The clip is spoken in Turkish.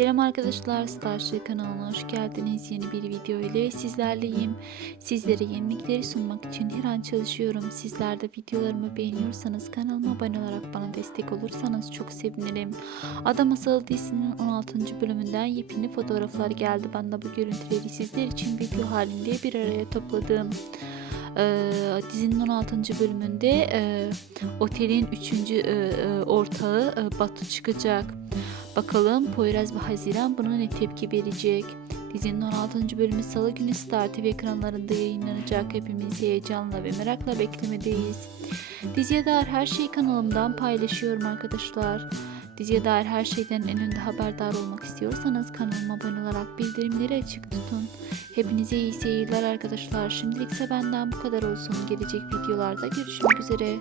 Selam arkadaşlar, Starship kanalına hoş geldiniz. Yeni bir video ile sizlerleyim. Sizlere yenilikleri sunmak için her an çalışıyorum. Sizler de videolarımı beğeniyorsanız kanalıma abone olarak bana destek olursanız çok sevinirim. Ada Masalı dizisinin 16. bölümünden yepyeni fotoğraflar geldi. Ben de bu görüntüleri sizler için video halinde bir araya topladım. Ee, dizinin 16. bölümünde e, otelin 3. ortağı e, Batu çıkacak. Bakalım Poyraz ve Haziran buna ne tepki verecek? Dizinin 16. bölümü Salı günü Star TV ekranlarında yayınlanacak. Hepimiz heyecanla ve merakla beklemedeyiz. Diziye dair her şeyi kanalımdan paylaşıyorum arkadaşlar. Diziye dair her şeyden en önde haberdar olmak istiyorsanız kanalıma abone olarak bildirimleri açık tutun. Hepinize iyi seyirler arkadaşlar. Şimdilik ise benden bu kadar olsun. Gelecek videolarda görüşmek üzere.